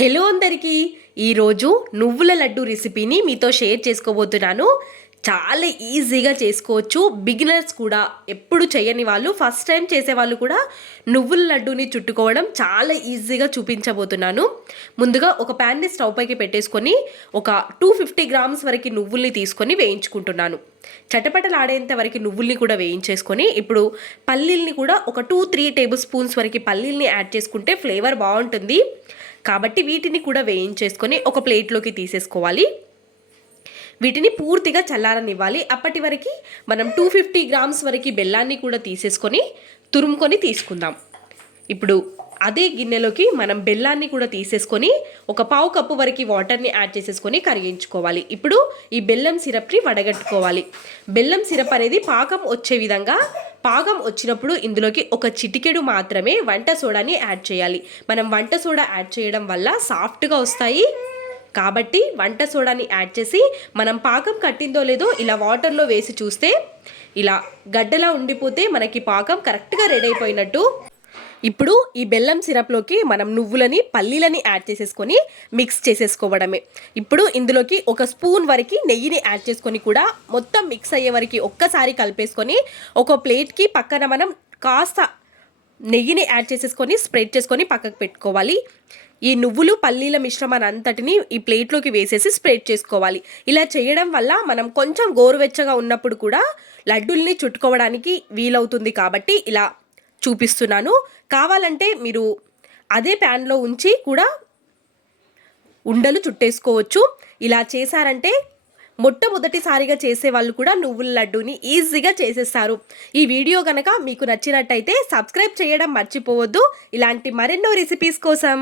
Hello అందరికీ ఈరోజు నువ్వుల లడ్డు రెసిపీని మీతో షేర్ చేసుకోబోతున్నాను. చాలా ఈజీగా చేసుకోవచ్చు. బిగినర్స్ కూడా, ఎప్పుడు చేయని వాళ్ళు, ఫస్ట్ టైం చేసేవాళ్ళు కూడా నువ్వుల లడ్డూని చుట్టుకోవడం చాలా ఈజీగా చూపించబోతున్నాను. ముందుగా ఒక ప్యాన్ని స్టవ్ పైకి పెట్టేసుకొని ఒక 250 గ్రామ్స్ వరకు నువ్వుల్ని తీసుకొని వేయించుకుంటున్నాను. చటపటలాడేంత వరకు నువ్వుల్ని కూడా వేయించేసుకొని ఇప్పుడు పల్లీల్ని కూడా ఒక 2-3 టేబుల్ స్పూన్స్ వరకు పల్లీల్ని యాడ్ చేసుకుంటే ఫ్లేవర్ బాగుంటుంది. కాబట్టి వీటిని కూడా వేయించేసుకొని ఒక ప్లేట్లోకి తీసేసుకోవాలి. వీటిని పూర్తిగా చల్లారనివ్వాలి. అప్పటి వరకు మనం 250 గ్రామ్స్ వరకు బెల్లాన్ని కూడా తీసేసుకొని తురుముకొని తీసుకుందాం. ఇప్పుడు అదే గిన్నెలోకి మనం బెల్లాన్ని కూడా తీసేసుకొని ఒక పావు కప్పు వరకు వాటర్ని యాడ్ చేసేసుకొని కరిగించుకోవాలి. ఇప్పుడు ఈ బెల్లం సిరప్ని వడగట్టుకోవాలి. బెల్లం సిరప్ అనేది పాకం వచ్చే విధంగా, పాకం వచ్చినప్పుడు ఇందులోకి ఒక చిటికెడు మాత్రమే వంట సోడాని యాడ్ చేయాలి. మనం వంట సోడా యాడ్ చేయడం వల్ల సాఫ్ట్గా వస్తాయి. కాబట్టి వంట సోడాని యాడ్ చేసి మనం పాకం కట్టిందో లేదో ఇలా వాటర్లో వేసి చూస్తే ఇలా గడ్డలా ఉండిపోతే మనకి పాకం కరెక్ట్గా రెడీ అయిపోయినట్టు. ఇప్పుడు ఈ బెల్లం సిరప్లోకి మనం నువ్వులని, పల్లీలని యాడ్ చేసేసుకొని మిక్స్ చేసేసుకోవడమే. ఇప్పుడు ఇందులోకి ఒక స్పూన్ వరకు నెయ్యిని యాడ్ చేసుకొని కూడా మొత్తం మిక్స్ అయ్యే వరకు ఒక్కసారి కలిపేసుకొని ఒక ప్లేట్కి పక్కన మనం కాస్త నెయ్యిని యాడ్ చేసేసుకొని స్ప్రెడ్ చేసుకొని పక్కకు పెట్టుకోవాలి. ఈ నువ్వులు, పల్లీల మిశ్రమాన్ని అంతటిని ఈ ప్లేట్లోకి వేసేసి స్ప్రెడ్ చేసుకోవాలి. ఇలా చేయడం వల్ల మనం కొంచెం గోరువెచ్చగా ఉన్నప్పుడు కూడా లడ్డూల్ని చుట్టుకోవడానికి వీలవుతుంది. కాబట్టి ఇలా చూపిస్తున్నాను. కావాలంటే మీరు అదే ప్యాన్లో ఉంచి కూడా ఉండలు చుట్టేసుకోవచ్చు. ఇలా చేశారంటే మొట్టమొదటిసారిగా చేసే వాళ్ళు కూడా నువ్వుల లడ్డూని ఈజీగా చేసేస్తారు. ఈ వీడియో కనుక మీకు నచ్చినట్టయితే సబ్స్క్రైబ్ చేయడం మర్చిపోవద్దు. ఇలాంటి మరెన్నో రెసిపీస్ కోసం.